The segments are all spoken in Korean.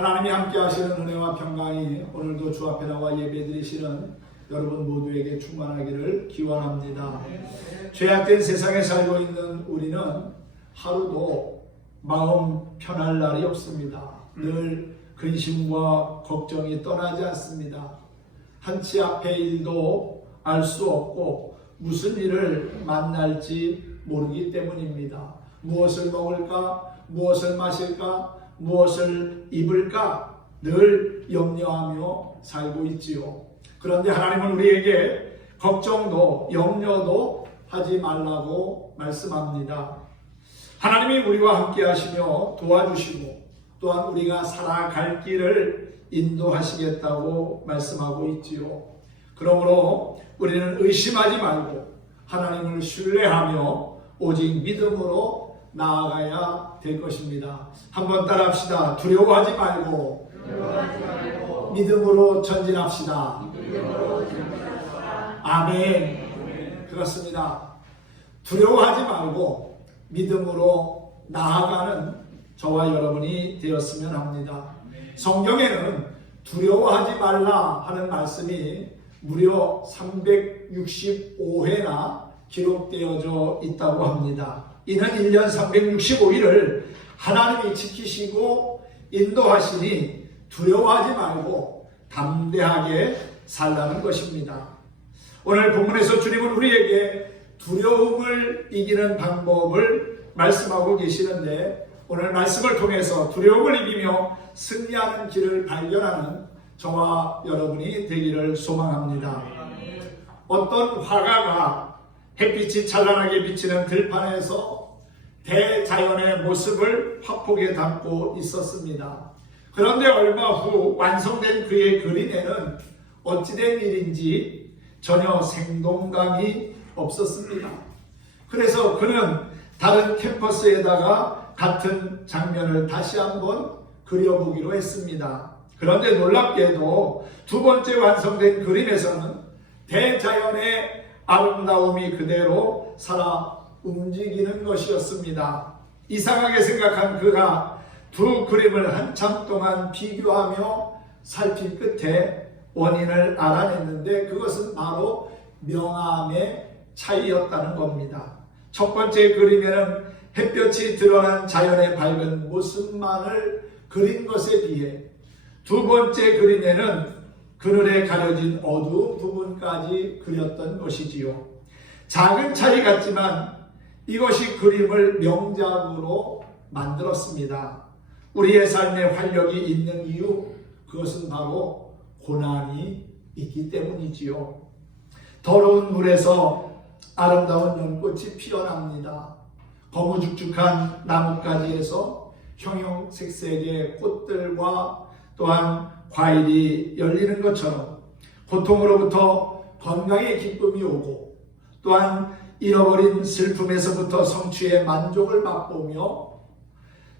하나님이 함께 하시는 은혜와 평강이 오늘도 주 앞에 나와 예배드리시는 여러분 모두에게 충만하기를 기원합니다. 죄악된 세상에 살고 있는 우리는 하루도 마음 편할 날이 없습니다. 늘 근심과 걱정이 떠나지 않습니다. 한치 앞의 일도 알 수 없고 무슨 일을 만날지 모르기 때문입니다. 무엇을 먹을까? 무엇을 마실까? 무엇을 입을까? 늘 염려하며 살고 있지요. 그런데 하나님은 우리에게 걱정도 염려도 하지 말라고 말씀합니다. 하나님이 우리와 함께 하시며 도와주시고 또한 우리가 살아갈 길을 인도하시겠다고 말씀하고 있지요. 그러므로 우리는 의심하지 말고 하나님을 신뢰하며 오직 믿음으로 나아가야 될 것입니다. 한번 따라합시다. 두려워하지 말고 믿음으로 전진합시다. 아멘. 그렇습니다. 두려워하지 말고 믿음으로 나아가는 저와 여러분이 되었으면 합니다. 성경에는 두려워하지 말라 하는 말씀이 무려 365회나 기록되어져 있다고 합니다. 이는 1년 365일을 하나님이 지키시고 인도하시니 두려워하지 말고 담대하게 살라는 것입니다. 오늘 본문에서 주님은 우리에게 두려움을 이기는 방법을 말씀하고 계시는데 오늘 말씀을 통해서 두려움을 이기며 승리하는 길을 발견하는 저와 여러분이 되기를 소망합니다. 어떤 화가가 햇빛이 찬란하게 비치는 들판에서 대자연의 모습을 화폭에 담고 있었습니다. 그런데 얼마 후 완성된 그의 그림에는 어찌된 일인지 전혀 생동감이 없었습니다. 그래서 그는 다른 캔버스에다가 같은 장면을 다시 한번 그려보기로 했습니다. 그런데 놀랍게도 두 번째 완성된 그림에서는 대자연의 아름다움이 그대로 살아 움직이는 것이었습니다. 이상하게 생각한 그가 두 그림을 한참 동안 비교하며 살핀 끝에 원인을 알아냈는데 그것은 바로 명암의 차이였다는 겁니다. 첫 번째 그림에는 햇볕이 드러난 자연의 밝은 모습만을 그린 것에 비해 두 번째 그림에는 그늘에 가려진 어두운 부분까지 그렸던 것이지요. 작은 차이 같지만 이것이 그림을 명작으로 만들었습니다. 우리의 삶에 활력이 있는 이유, 그것은 바로 고난이 있기 때문이지요. 더러운 물에서 아름다운 연꽃이 피어납니다. 거무죽죽한 나뭇가지에서 형형색색의 꽃들과 또한 과일이 열리는 것처럼 고통으로부터 건강의 기쁨이 오고 또한 잃어버린 슬픔에서부터 성취의 만족을 맛보며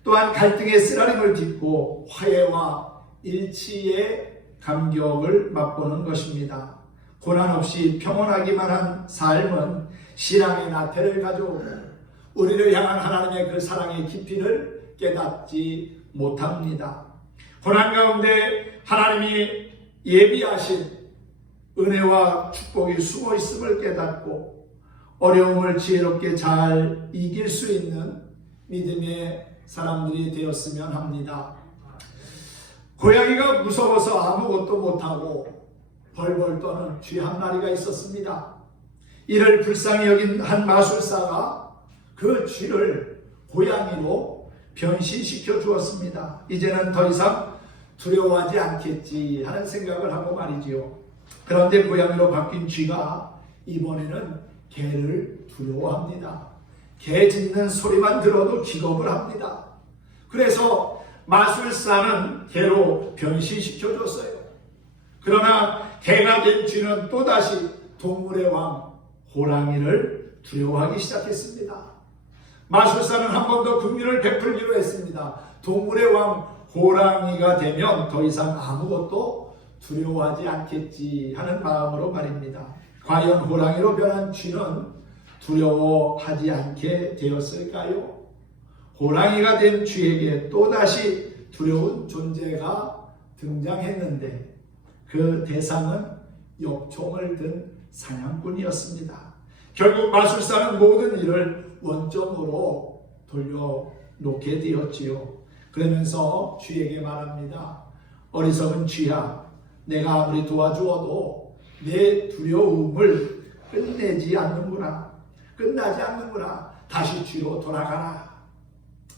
또한 갈등의 쓰라림을 딛고 화해와 일치의 감격을 맛보는 것입니다. 고난 없이 평온하기만 한 삶은 신앙의 나태를 가져오고 우리를 향한 하나님의 그 사랑의 깊이를 깨닫지 못합니다. 고난 가운데 하나님이 예비하신 은혜와 축복이 숨어 있음을 깨닫고 어려움을 지혜롭게 잘 이길 수 있는 믿음의 사람들이 되었으면 합니다. 고양이가 무서워서 아무것도 못하고 벌벌 떠는 쥐 한 마리가 있었습니다. 이를 불쌍히 여긴 한 마술사가 그 쥐를 고양이로 변신시켜 주었습니다. 이제는 더 이상 두려워하지 않겠지 하는 생각을 하고 말이지요. 그런데 고양이로 바뀐 쥐가 이번에는 개를 두려워합니다. 개 짖는 소리만 들어도 기겁을 합니다. 그래서 마술사는 개로 변신시켜 줬어요. 그러나 개가 된 쥐는 또다시 동물의 왕 호랑이를 두려워하기 시작했습니다. 마술사는 한 번 더 긍휼을 베풀기로 했습니다. 동물의 왕 호랑이가 되면 더 이상 아무것도 두려워하지 않겠지 하는 마음으로 말입니다. 과연 호랑이로 변한 쥐는 두려워하지 않게 되었을까요? 호랑이가 된 쥐에게 또다시 두려운 존재가 등장했는데 그 대상은 엽총을 든 사냥꾼이었습니다. 결국 마술사는 모든 일을 원점으로 돌려놓게 되었지요. 그러면서 쥐에게 말합니다. 어리석은 쥐야, 내가 아무리 도와주어도 내 두려움을 끝나지 않는구나. 다시 쥐로 돌아가라.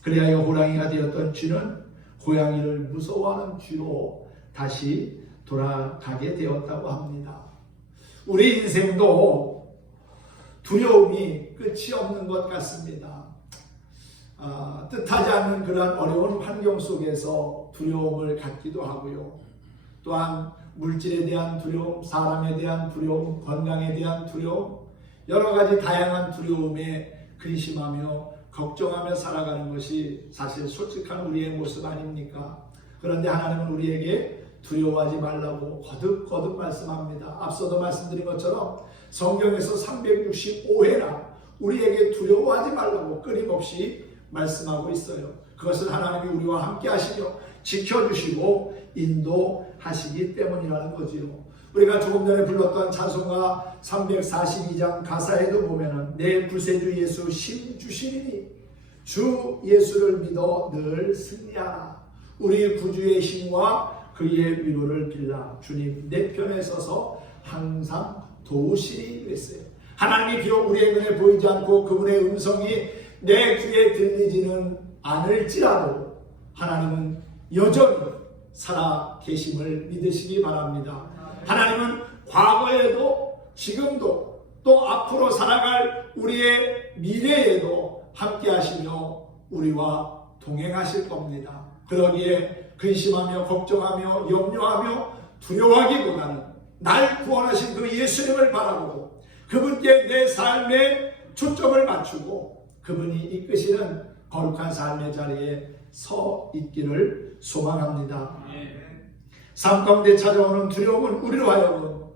그래야 호랑이가 되었던 쥐는 고양이를 무서워하는 쥐로 다시 돌아가게 되었다고 합니다. 우리 인생도 두려움이 끝이 없는 것 같습니다. 뜻하지 않는 그런 어려운 환경 속에서 두려움을 갖기도 하고요. 또한 물질에 대한 두려움, 사람에 대한 두려움, 건강에 대한 두려움, 여러 가지 다양한 두려움에 근심하며 걱정하며 살아가는 것이 사실 솔직한 우리의 모습 아닙니까? 그런데 하나님은 우리에게 두려워하지 말라고 거듭 말씀합니다. 앞서도 말씀드린 것처럼 성경에서 365회나 우리에게 두려워하지 말라고 끊임없이 말씀하고 있어요. 그것은 하나님이 우리와 함께 하시며 지켜주시고 인도하시기 때문이라는 거지요. 우리가 조금 전에 불렀던 찬송가 342장 가사에도 보면은 내 구세주 예수 힘 주시리니 주 예수를 믿어 늘 승리하라. 우리 구주의 힘과 그의 위로를 빌라. 주님 내 편에 서서 항상 도우시리 그랬어요. 하나님이 비록 우리의 눈에 보이지 않고 그분의 음성이 내 귀에 들리지는 않을지라도 하나님은 여전히 살아 계심을 믿으시기 바랍니다. 하나님은 과거에도 지금도 또 앞으로 살아갈 우리의 미래에도 함께 하시며 우리와 동행하실 겁니다. 그러기에 근심하며 걱정하며 염려하며 두려워하기보다는 날 구원하신 그 예수님을 바라보고 그분께 내 삶에 초점을 맞추고 그분이 이끄시는 거룩한 삶의 자리에 서 있기를 소망합니다. 삶 가운데 찾아오는 두려움은 우리로 하여금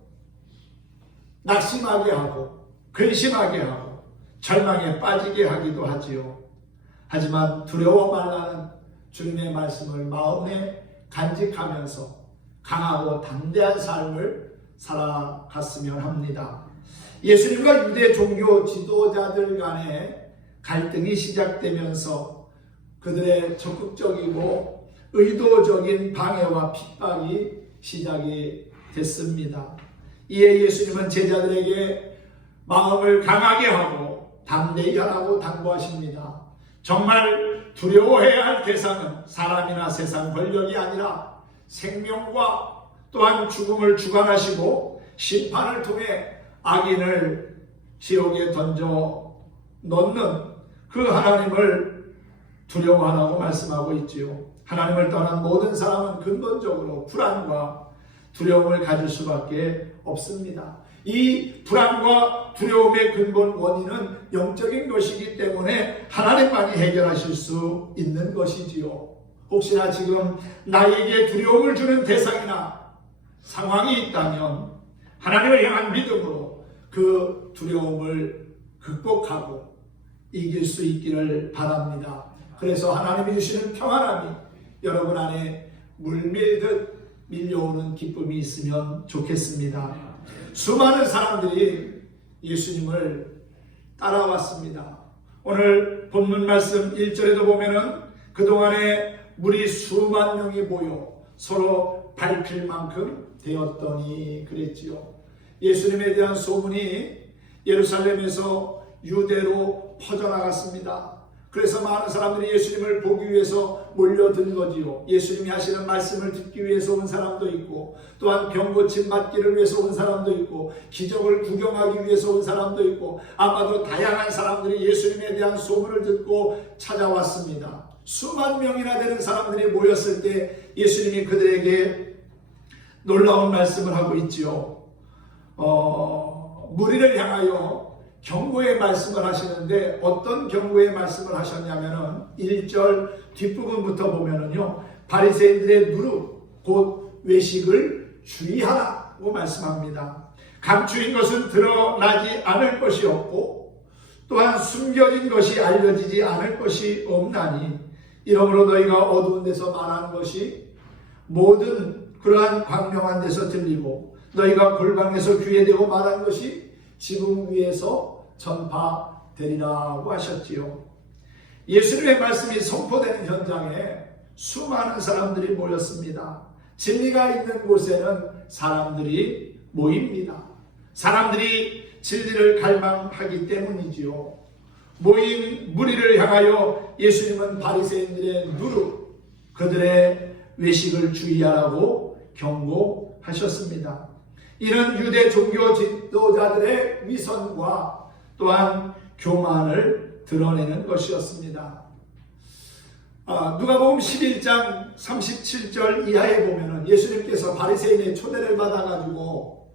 낙심하게 하고 근심하게 하고 절망에 빠지게 하기도 하지요. 하지만 두려워 말라는 주님의 말씀을 마음에 간직하면서 강하고 담대한 삶을 살아갔으면 합니다. 예수님과 유대 종교 지도자들 간의 갈등이 시작되면서 그들의 적극적이고 의도적인 방해와 핍박이 시작이 됐습니다. 이에 예수님은 제자들에게 마음을 강하게 하고 담대히 하라고 당부하십니다. 정말 두려워해야 할 대상은 사람이나 세상 권력이 아니라 생명과 또한 죽음을 주관하시고 심판을 통해 악인을 지옥에 던져 넣는 그 하나님을 두려워하라고 말씀하고 있지요. 하나님을 떠난 모든 사람은 근본적으로 불안과 두려움을 가질 수밖에 없습니다. 이 불안과 두려움의 근본 원인은 영적인 것이기 때문에 하나님만이 해결하실 수 있는 것이지요. 혹시나 지금 나에게 두려움을 주는 대상이나 상황이 있다면 하나님을 향한 믿음으로 그 두려움을 극복하고 이길 수 있기를 바랍니다. 그래서 하나님이 주시는 평안함이 여러분 안에 물밀듯 밀려오는 기쁨이 있으면 좋겠습니다. 수많은 사람들이 예수님을 따라왔습니다. 오늘 본문 말씀 1절에도 보면은 그동안에 물이 수만 명이 모여 서로 밟힐 만큼 되었더니 그랬지요. 예수님에 대한 소문이 예루살렘에서 유대로 퍼져나갔습니다. 그래서 많은 사람들이 예수님을 보기 위해서 몰려든 거지요. 예수님이 하시는 말씀을 듣기 위해서 온 사람도 있고 또한 병 고침 받기를 위해서 온 사람도 있고 기적을 구경하기 위해서 온 사람도 있고 아마도 다양한 사람들이 예수님에 대한 소문을 듣고 찾아왔습니다. 수만 명이나 되는 사람들이 모였을 때 예수님이 그들에게 놀라운 말씀을 하고 있지요. 무리를 향하여 경고의 말씀을 하시는데 어떤 경고의 말씀을 하셨냐면은 1절 뒷부분부터 보면은요. 바리새인들의 누룩 곧 외식을 주의하라고 말씀합니다. 감추인 것은 드러나지 않을 것이 없고 또한 숨겨진 것이 알려지지 않을 것이 없나니 이러므로 너희가 어두운 데서 말하는 것이 모든 그러한 광명한 데서 들리고 너희가 골방에서 귀에 대고 말하는 것이 지붕 위에서 전파되리라고 하셨지요. 예수님의 말씀이 선포되는 현장에 수많은 사람들이 모였습니다. 진리가 있는 곳에는 사람들이 모입니다. 사람들이 진리를 갈망하기 때문이지요. 모인 무리를 향하여 예수님은 바리새인들의 누룩, 그들의 외식을 주의하라고 경고하셨습니다. 이는 유대 종교 지도자들의 위선과 또한 교만을 드러내는 것이었습니다. 누가복음 11장 37절 이하에 보면은 예수님께서 바리새인의 초대를 받아가지고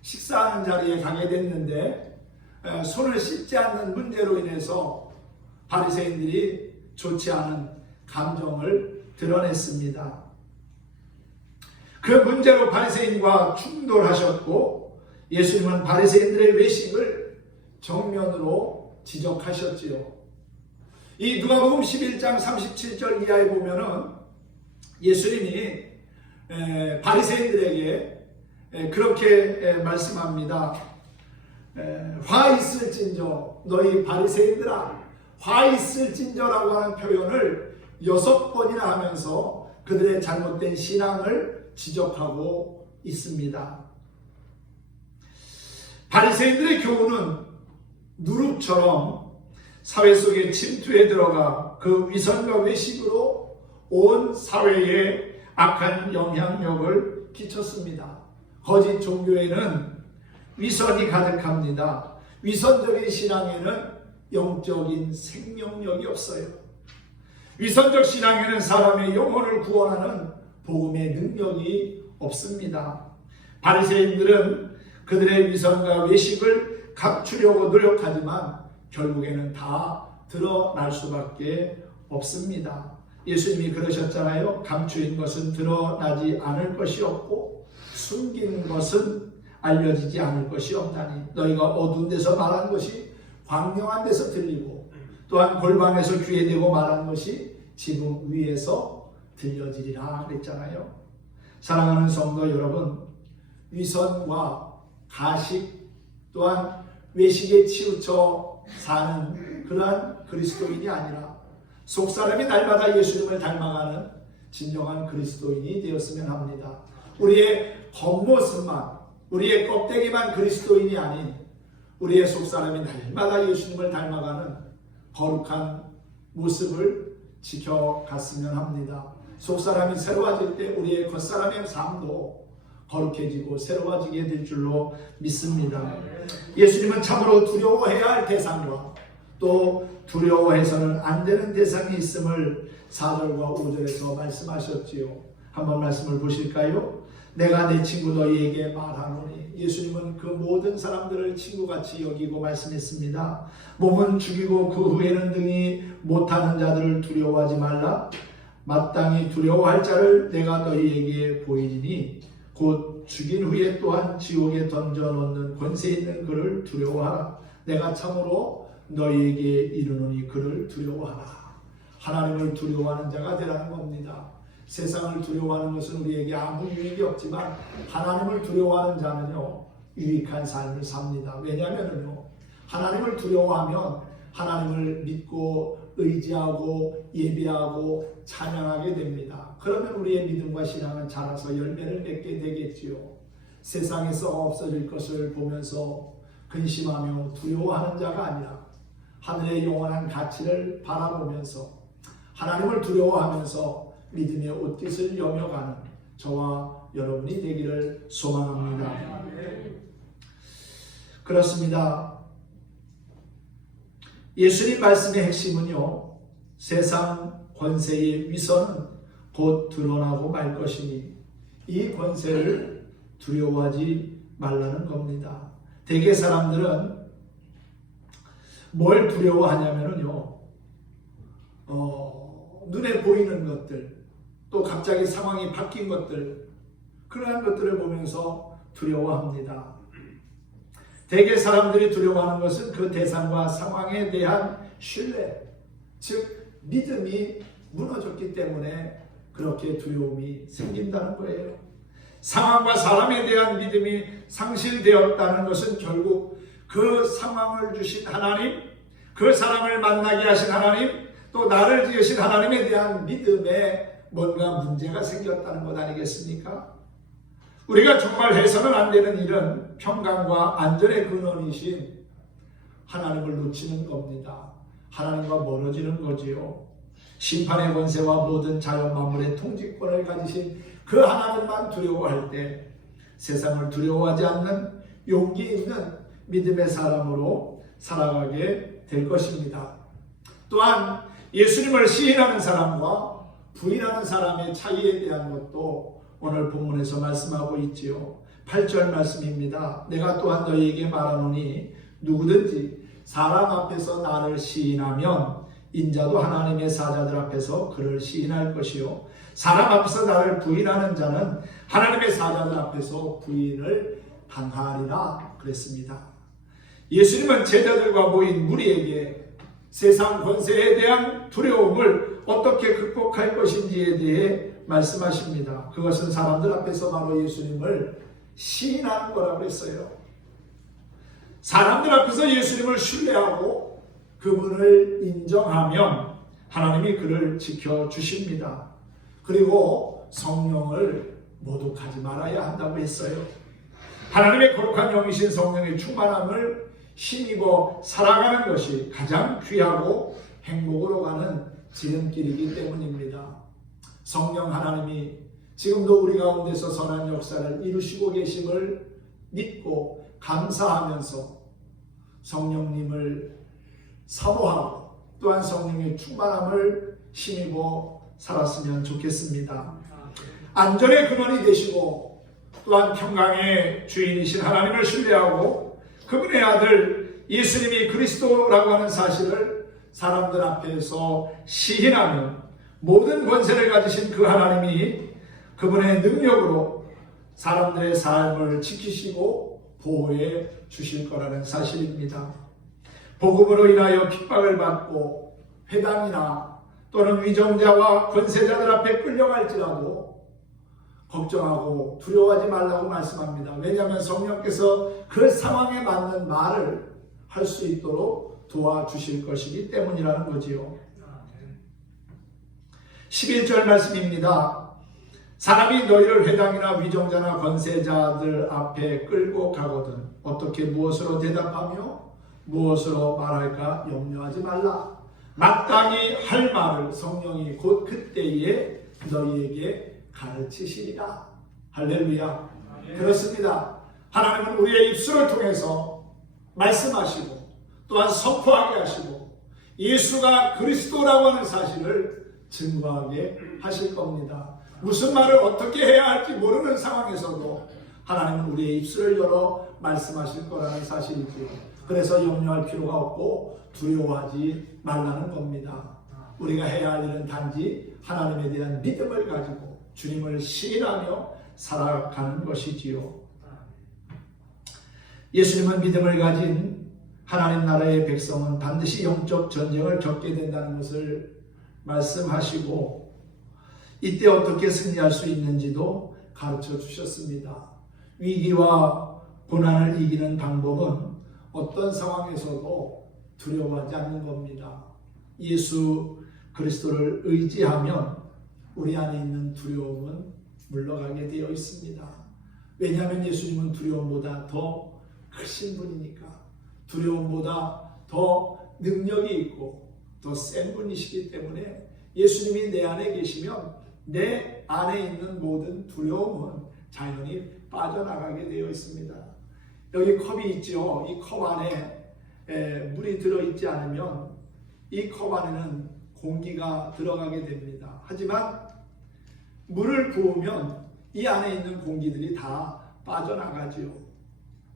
식사하는 자리에 가게 됐는데 손을 씻지 않는 문제로 인해서 바리새인들이 좋지 않은 감정을 드러냈습니다. 그 문제로 바리새인과 충돌하셨고 예수님은 바리새인들의 외식을 정면으로 지적하셨지요. 이 누가복음 11장 37절 이하에 보면은 예수님이 바리새인들에게 그렇게 말씀합니다. 화 있을진저 너희 바리새인들아, 화 있을진저라고 하는 표현을 6번이나 하면서 그들의 잘못된 신앙을 지적하고 있습니다. 바리새인들의 교훈은 누룩처럼 사회 속에 침투해 들어가 그 위선과 외식으로 온 사회에 악한 영향력을 끼쳤습니다. 거짓 종교에는 위선이 가득합니다. 위선적인 신앙에는 영적인 생명력이 없어요. 위선적 신앙에는 사람의 영혼을 구원하는 복음의 능력이 없습니다. 바리새인들은 그들의 위선과 외식을 감추려고 노력하지만 결국에는 다 드러날 수밖에 없습니다. 예수님이 그러셨잖아요. 감추인 것은 드러나지 않을 것이 없고 숨긴 것은 알려지지 않을 것이 없다니. 너희가 어두운 데서 말한 것이 광명한 데서 들리고 또한 골방에서 귀에 대고 말한 것이 지붕 위에서 들려지리라 그랬잖아요. 사랑하는 성도 여러분, 위선과 가식 또한 외식에 치우쳐 사는 그러한 그리스도인이 아니라 속사람이 날마다 예수님을 닮아가는 진정한 그리스도인이 되었으면 합니다. 우리의 겉모습만, 우리의 껍데기만 그리스도인이 아닌 우리의 속사람이 날마다 예수님을 닮아가는 거룩한 모습을 지켜갔으면 합니다. 속사람이 새로워질 때 우리의 겉사람의 삶도 거룩해지고 새로워지게 될 줄로 믿습니다. 예수님은 참으로 두려워해야 할 대상과 또 두려워해서는 안 되는 대상이 있음을 4절과 5절에서 말씀하셨지요. 한번 말씀을 보실까요? 내가 내 친구 너희에게 말하노니. 예수님은 그 모든 사람들을 친구같이 여기고 말씀했습니다. 몸은 죽이고 그 후에는 등이 못하는 자들을 두려워하지 말라. 마땅히 두려워할 자를 내가 너희에게 보이리니 곧 죽인 후에 또한 지옥에 던져놓는 권세 있는 그를 두려워하라. 내가 참으로 너희에게 이르노니 그를 두려워하라. 하나님을 두려워하는 자가 되라는 겁니다. 세상을 두려워하는 것은 우리에게 아무 유익이 없지만 하나님을 두려워하는 자는요 유익한 삶을 삽니다. 왜냐하면요 하나님을 두려워하면 하나님을 믿고 의지하고 예배하고 찬양하게 됩니다. 그러면 우리의 믿음과 신앙은 자라서 열매를 맺게 되겠지요. 세상에서 없어질 것을 보면서 근심하며 두려워하는 자가 아니라 하늘의 영원한 가치를 바라보면서 하나님을 두려워하면서 믿음의 옷깃을 여며가는 저와 여러분이 되기를 소망합니다. 그렇습니다. 예수님 말씀의 핵심은요, 세상 권세의 위선은 곧 드러나고 말 것이니 이 권세를 두려워하지 말라는 겁니다. 대개 사람들은 뭘 두려워하냐면요, 눈에 보이는 것들, 또 갑자기 상황이 바뀐 것들, 그러한 것들을 보면서 두려워합니다. 대개 사람들이 두려워하는 것은 그 대상과 상황에 대한 신뢰, 즉 믿음이 무너졌기 때문에 그렇게 두려움이 생긴다는 거예요. 상황과 사람에 대한 믿음이 상실되었다는 것은 결국 그 상황을 주신 하나님, 그 사람을 만나게 하신 하나님, 또 나를 지으신 하나님에 대한 믿음에 뭔가 문제가 생겼다는 것 아니겠습니까? 우리가 정말 해서는 안 되는 일은 평강과 안전의 근원이신 하나님을 놓치는 겁니다. 하나님과 멀어지는 거지요. 심판의 권세와 모든 자연 만물의 통치권을 가지신 그 하나님만 두려워할 때 세상을 두려워하지 않는 용기 있는 믿음의 사람으로 살아가게 될 것입니다. 또한 예수님을 시인하는 사람과 부인하는 사람의 차이에 대한 것도 오늘 본문에서 말씀하고 있지요. 8절 말씀입니다. 내가 또한 너희에게 말하노니 누구든지 사람 앞에서 나를 시인하면 인자도 하나님의 사자들 앞에서 그를 시인할 것이요 사람 앞에서 나를 부인하는 자는 하나님의 사자들 앞에서 부인을 당하리라 그랬습니다. 예수님은 제자들과 모인 무리에게 세상 권세에 대한 두려움을 어떻게 극복할 것인지에 대해 말씀하십니다. 그것은 사람들 앞에서 바로 예수님을 시인하는 거라고 했어요. 사람들 앞에서 예수님을 신뢰하고 그분을 인정하면 하나님이 그를 지켜주십니다. 그리고 성령을 모독하지 말아야 한다고 했어요. 하나님의 거룩한 영이신 성령의 충만함을 힘입어 살아가는 것이 가장 귀하고 행복으로 가는 지름길이기 때문입니다. 성령 하나님이 지금도 우리 가운데서 선한 역사를 이루시고 계심을 믿고 감사하면서 성령님을 사모하고 또한 성령의 충만함을 힘입어 살았으면 좋겠습니다. 안전의 근원이 되시고 또한 평강의 주인이신 하나님을 신뢰하고 그분의 아들 예수님이 그리스도라고 하는 사실을 사람들 앞에서 시인하면 모든 권세를 가지신 그 하나님이 그분의 능력으로 사람들의 삶을 지키시고 보호해 주실 거라는 사실입니다. 복음으로 인하여 핍박을 받고 회당이나 또는 위정자와 권세자들 앞에 끌려갈지라도 걱정하고 두려워하지 말라고 말씀합니다. 왜냐하면 성령께서 그 상황에 맞는 말을 할 수 있도록 도와주실 것이기 때문이라는 거지요. 11절 말씀입니다. 사람이 너희를 회당이나 위정자나 권세자들 앞에 끌고 가거든 어떻게 무엇으로 대답하며 무엇으로 말할까 염려하지 말라. 마땅히 할 말을 성령이 곧 그때에 너희에게 가르치시리라. 할렐루야. 그렇습니다. 하나님은 우리의 입술을 통해서 말씀하시고 또한 선포하게 하시고 예수가 그리스도라고 하는 사실을 증거하게 하실 겁니다. 무슨 말을 어떻게 해야 할지 모르는 상황에서도 하나님은 우리의 입술을 열어 말씀하실 거라는 사실이지요. 그래서 염려할 필요가 없고 두려워하지 말라는 겁니다. 우리가 해야 할 일은 단지 하나님에 대한 믿음을 가지고 주님을 시인하며 살아가는 것이지요. 예수님은 믿음을 가진 하나님 나라의 백성은 반드시 영적 전쟁을 겪게 된다는 것을 말씀하시고 이때 어떻게 승리할 수 있는지도 가르쳐 주셨습니다. 위기와 고난을 이기는 방법은 어떤 상황에서도 두려워하지 않는 겁니다. 예수 그리스도를 의지하면 우리 안에 있는 두려움은 물러가게 되어 있습니다. 왜냐하면 예수님은 두려움보다 더 크신 분이니까. 두려움보다 더 능력이 있고 더 센 분이시기 때문에 예수님이 내 안에 계시면 내 안에 있는 모든 두려움은 자연히 빠져나가게 되어 있습니다. 여기 컵이 있죠. 이 컵 안에 물이 들어있지 않으면 이 컵 안에는 공기가 들어가게 됩니다. 하지만 물을 부으면 이 안에 있는 공기들이 다 빠져나가지요.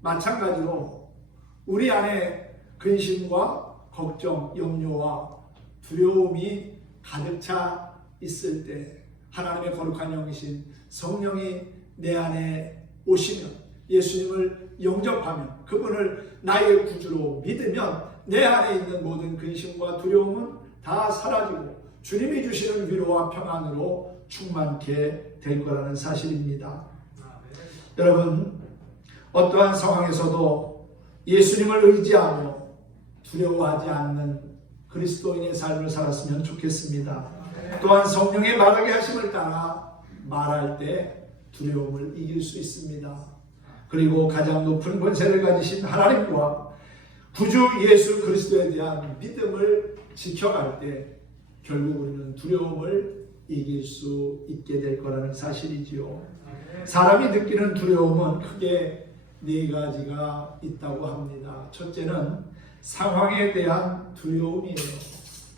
마찬가지로 우리 안에 근심과 걱정, 염려와 두려움이 가득 차 있을 때 하나님의 거룩한 영이신 성령이 내 안에 오시면 예수님을 영접하면 그분을 나의 구주로 믿으면 내 안에 있는 모든 근심과 두려움은 다 사라지고 주님이 주시는 위로와 평안으로 충만케 될 거라는 사실입니다. 여러분, 어떠한 상황에서도 예수님을 의지하며 두려워하지 않는 그리스도인의 삶을 살았으면 좋겠습니다. 또한 성령의 말하게 하심을 따라 말할 때 두려움을 이길 수 있습니다. 그리고 가장 높은 권세를 가지신 하나님과 구주 예수 그리스도에 대한 믿음을 지켜갈 때 결국 우리는 두려움을 이길 수 있게 될 거라는 사실이지요. 사람이 느끼는 두려움은 크게 네 가지가 있다고 합니다. 첫째는 상황에 대한 두려움이에요.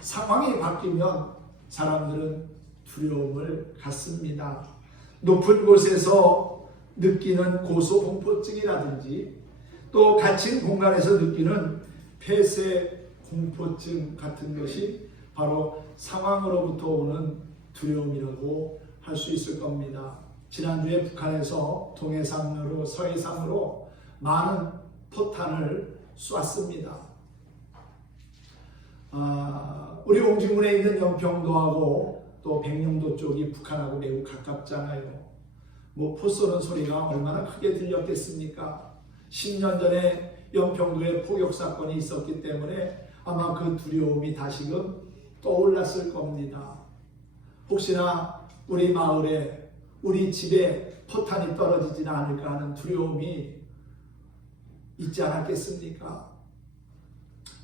상황이 바뀌면 사람들은 두려움을 갖습니다. 높은 곳에서 느끼는 고소공포증이라든지 또 갇힌 공간에서 느끼는 폐쇄 공포증 같은 것이 바로 상황으로부터 오는 두려움이라고 할 수 있을 겁니다. 지난주에 북한에서 동해상으로 서해상으로 많은 포탄을 쐈습니다. 우리 옹진군에 있는 연평도하고 또 백령도 쪽이 북한하고 매우 가깝잖아요. 포 쏘는 소리가 얼마나 크게 들렸겠습니까? 10년 전에 연평도에 포격 사건이 있었기 때문에 아마 그 두려움이 다시금 떠올랐을 겁니다. 혹시나 우리 마을에, 우리 집에 포탄이 떨어지지는 않을까 하는 두려움이 있지 않았겠습니까?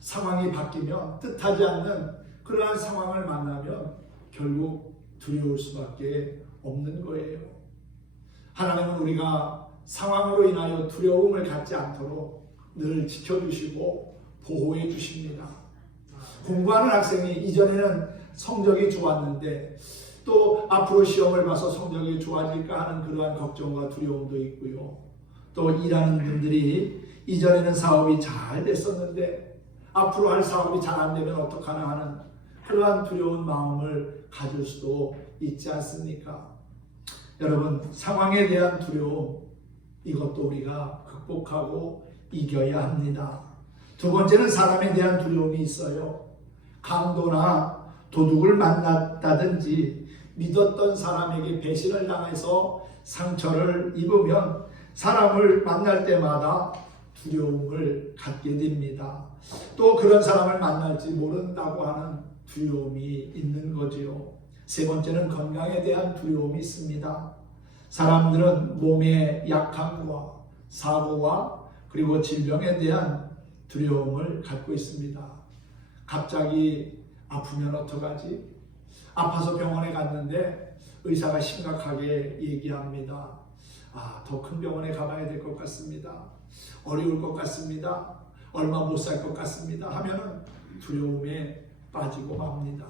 상황이 바뀌면 뜻하지 않는 그러한 상황을 만나면 결국 두려울 수밖에 없는 거예요. 하나님은 우리가 상황으로 인하여 두려움을 갖지 않도록 늘 지켜주시고 보호해 주십니다. 공부하는 학생이 이전에는 성적이 좋았는데 또 앞으로 시험을 봐서 성적이 좋아질까 하는 그러한 걱정과 두려움도 있고요. 또 일하는 분들이 이전에는 사업이 잘 됐었는데 앞으로 할 사업이 잘 안 되면 어떡하나 하는 그러한 두려운 마음을 가질 수도 있지 않습니까? 여러분, 상황에 대한 두려움, 이것도 우리가 극복하고 이겨야 합니다. 두 번째는 사람에 대한 두려움이 있어요. 강도나 도둑을 만났다든지 믿었던 사람에게 배신을 당해서 상처를 입으면 사람을 만날 때마다 두려움을 갖게 됩니다. 또 그런 사람을 만날지 모른다고 하는 두려움이 있는 거지요. 세 번째는 건강에 대한 두려움이 있습니다. 사람들은 몸의 약함과 사고와 그리고 질병에 대한 두려움을 갖고 있습니다. 갑자기 아프면 어떡하지? 아파서 병원에 갔는데 의사가 심각하게 얘기합니다. 더 큰 병원에 가봐야 될 것 같습니다. 어려울 것 같습니다. 얼마 못 살 것 같습니다. 하면은 두려움에 빠지고 맙니다.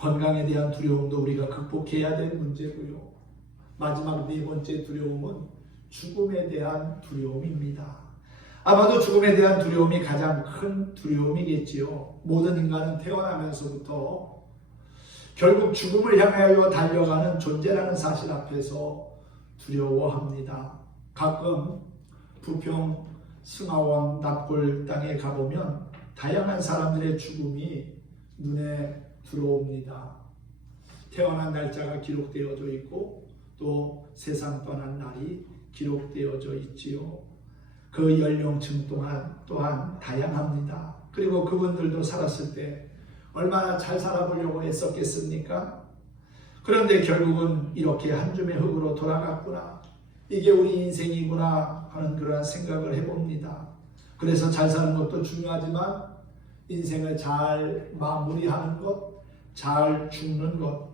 건강에 대한 두려움도 우리가 극복해야 될 문제고요. 마지막 네 번째 두려움은 죽음에 대한 두려움입니다. 아마도 죽음에 대한 두려움이 가장 큰 두려움이겠지요. 모든 인간은 태어나면서부터 결국 죽음을 향하여 달려가는 존재라는 사실 앞에서 두려워합니다. 가끔 부평 승하원 납골 땅에 가보면 다양한 사람들의 죽음이 눈에 들어옵니다. 태어난 날짜가 기록되어져 있고 또 세상 떠난 날이 기록되어져 있지요. 그 연령층 또한 다양합니다. 그리고 그분들도 살았을 때 얼마나 잘 살아보려고 했었겠습니까? 그런데 결국은 이렇게 한 줌의 흙으로 돌아갔구나. 이게 우리 인생이구나 하는 그런 생각을 해봅니다. 그래서 잘 사는 것도 중요하지만 인생을 잘 마무리하는 것, 잘 죽는 것,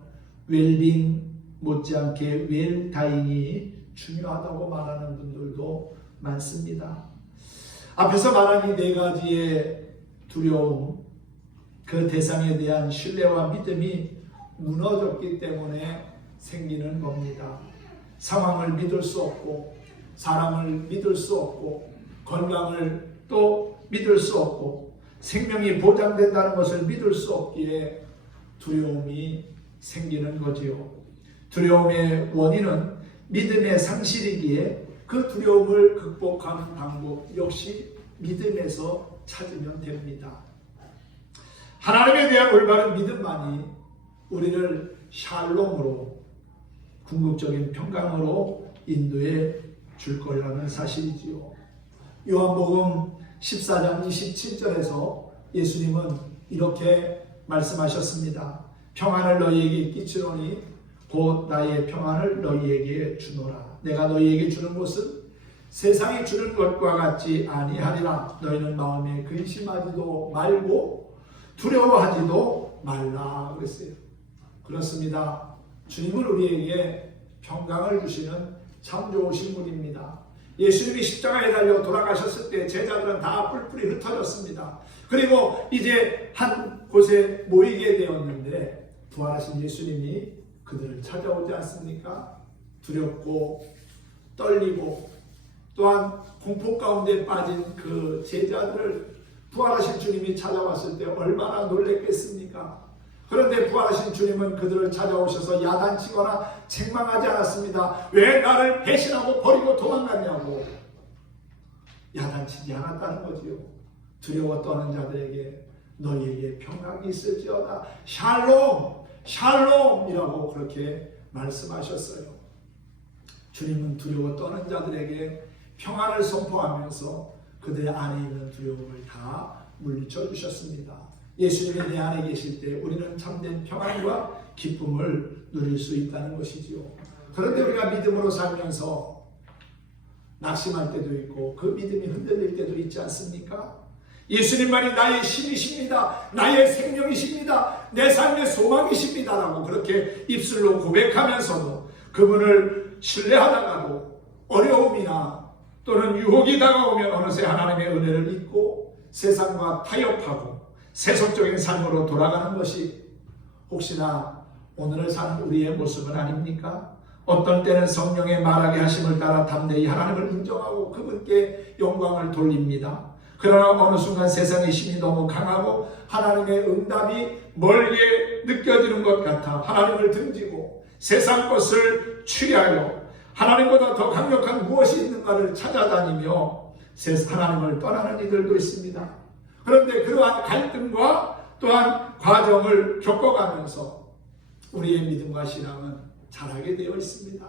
웰빙 못지않게 웰다잉이 중요하다고 말하는 분들도 많습니다. 앞에서 말한 이 네 가지의 두려움, 그 대상에 대한 신뢰와 믿음이 무너졌기 때문에 생기는 겁니다. 상황을 믿을 수 없고, 사람을 믿을 수 없고, 건강을 또 믿을 수 없고, 생명이 보장된다는 것을 믿을 수 없기에 두려움이 생기는 거지요. 두려움의 원인은 믿음의 상실이기에 그 두려움을 극복하는 방법 역시 믿음에서 찾으면 됩니다. 하나님에 대한 올바른 믿음만이 우리를 샬롬으로, 궁극적인 평강으로 인도해 줄 거라는 사실이지요. 요한복음 14장 27절에서 예수님은 이렇게 말씀하셨습니다. 평안을 너희에게 끼치노니 곧 나의 평안을 너희에게 주노라. 내가 너희에게 주는 것은 세상이 주는 것과 같지 아니하리라. 너희는 마음에 근심하지도 말고 두려워하지도 말라 그랬어요. 그렇습니다. 주님은 우리에게 평강을 주시는 참 좋으신 분입니다. 예수님이 십자가에 달려 돌아가셨을 때 제자들은 다 뿔뿔이 흩어졌습니다. 그리고 이제 한 곳에 모이게 되었는데 부활하신 예수님이 그들을 찾아오지 않습니까? 두렵고 떨리고 또한 공포 가운데 빠진 그 제자들을 부활하신 주님이 찾아왔을 때 얼마나 놀랬겠습니까? 그런데 부활하신 주님은 그들을 찾아오셔서 야단치거나 책망하지 않았습니다. 왜 나를 배신하고 버리고 도망갔냐고 야단치지 않았다는 거지요. 두려워 떠는 자들에게 너희에게 평강이 있을지어다. 샬롬, 샬롬이라고 그렇게 말씀하셨어요. 주님은 두려워 떠는 자들에게 평안을 선포하면서 그들의 안에 있는 두려움을 다 물리쳐 주셨습니다. 예수님이 내 안에 계실 때 우리는 참된 평안과 기쁨을 누릴 수 있다는 것이지요. 그런데 우리가 믿음으로 살면서 낙심할 때도 있고 그 믿음이 흔들릴 때도 있지 않습니까? 예수님만이 나의 신이십니다. 나의 생명이십니다. 내 삶의 소망이십니다. 라고 그렇게 입술로 고백하면서도 그분을 신뢰하다가도 어려움이나 또는 유혹이 다가오면 어느새 하나님의 은혜를 잊고 세상과 타협하고 세속적인 삶으로 돌아가는 것이 혹시나 오늘을 사는 우리의 모습은 아닙니까? 어떤 때는 성령의 말하게 하심을 따라 담대히 하나님을 인정하고 그분께 영광을 돌립니다. 그러나 어느 순간 세상의 힘이 너무 강하고 하나님의 응답이 멀게 느껴지는 것 같아 하나님을 등지고 세상 것을 취하여 하나님보다 더 강력한 무엇이 있는가를 찾아다니며 하나님을 떠나는 이들도 있습니다. 그런데 그러한 갈등과 또한 과정을 겪어가면서 우리의 믿음과 신앙은 자라게 되어 있습니다.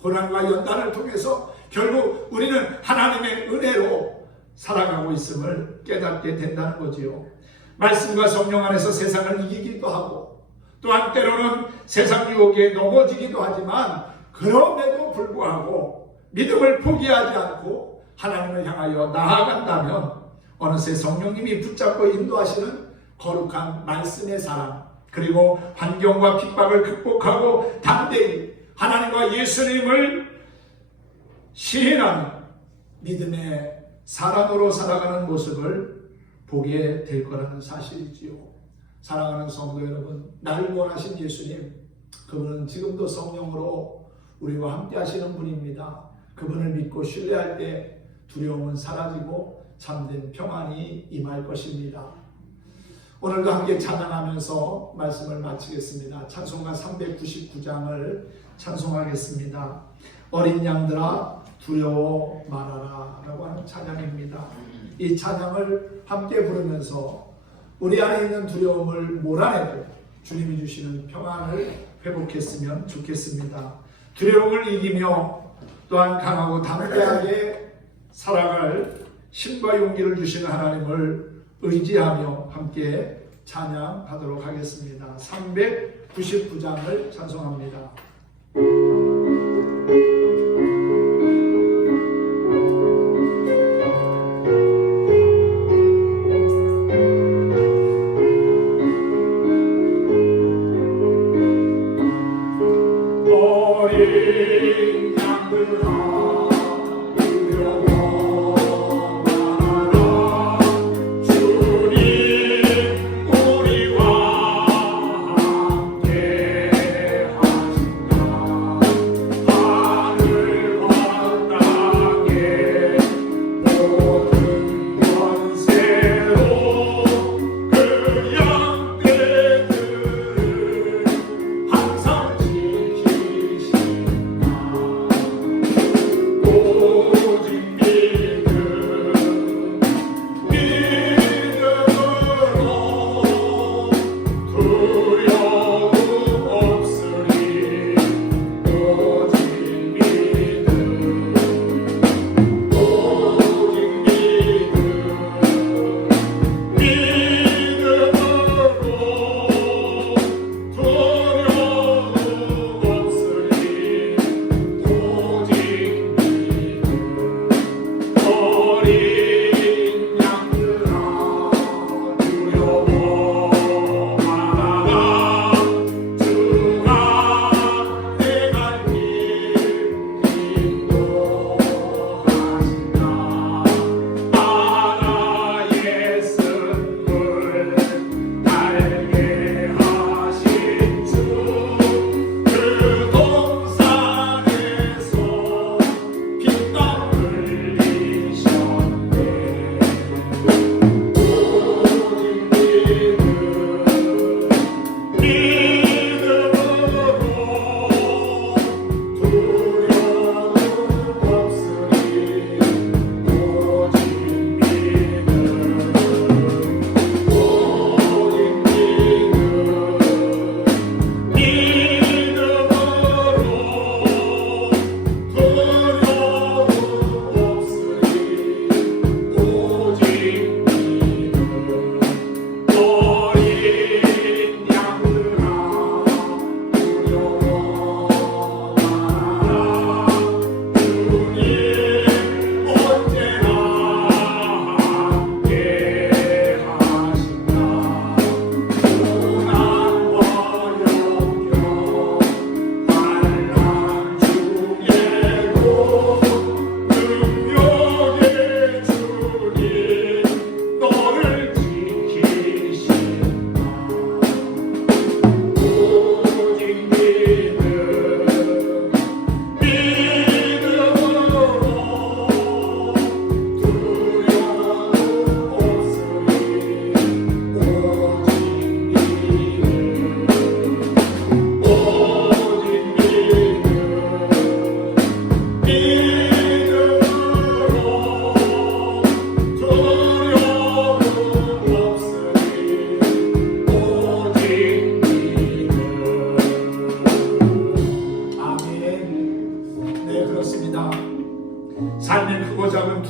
고난과 연단을 통해서 결국 우리는 하나님의 은혜로 살아가고 있음을 깨닫게 된다는 거지요. 말씀과 성령 안에서 세상을 이기기도 하고 또한 때로는 세상 유혹에 넘어지기도 하지만 그럼에도 불구하고 믿음을 포기하지 않고 하나님을 향하여 나아간다면 어느새 성령님이 붙잡고 인도하시는 거룩한 말씀의 사랑 그리고 환경과 핍박을 극복하고 담대히 하나님과 예수님을 시인하는 믿음의 사람으로 살아가는 모습을 보게 될 거라는 사실이지요. 사랑하는 성도 여러분, 나를 원하신 예수님, 그분은 지금도 성령으로 우리와 함께 하시는 분입니다. 그분을 믿고 신뢰할 때 두려움은 사라지고 참된 평안이 임할 것입니다. 오늘도 함께 찬양하면서 말씀을 마치겠습니다. 찬송가 399장을 찬송하겠습니다. 어린 양들아 두려워 말아라 라고 하는 찬양입니다. 이 찬양을 함께 부르면서 우리 안에 있는 두려움을 몰아내고 주님이 주시는 평안을 회복했으면 좋겠습니다. 두려움을 이기며 또한 강하고 담대하게 살아갈 힘과 용기를 주시는 하나님을 의지하며 함께 찬양하도록 하겠습니다. 399장을 찬송합니다.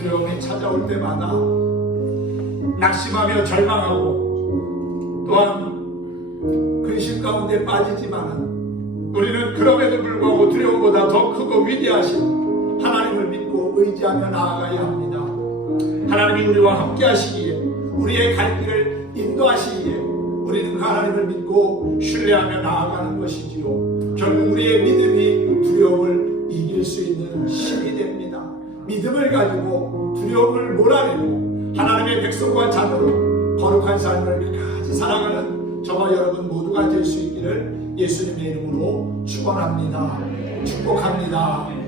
두려움이 찾아올 때마다 낙심하며 절망하고 또한 근심 가운데 빠지지만은 우리는 그럼에도 불구하고 두려움보다 더 크고 위대하신 하나님을 믿고 의지하며 나아가야 합니다. 하나님이 우리와 함께 하시기에 우리의 갈 길을 인도하시기에 우리는 하나님을 믿고 신뢰하며 나아가는 것이지요. 결국 우리의 믿음이 두려움을 이길 수 있는 힘이 됩니다. 믿음을 가지고 두려움을 몰아내고 하나님의 백성과 자녀로 거룩한 삶을 끝까지 살아가는 저와 여러분 모두가 될 수 있기를 예수님의 이름으로 축원합니다. 축복합니다.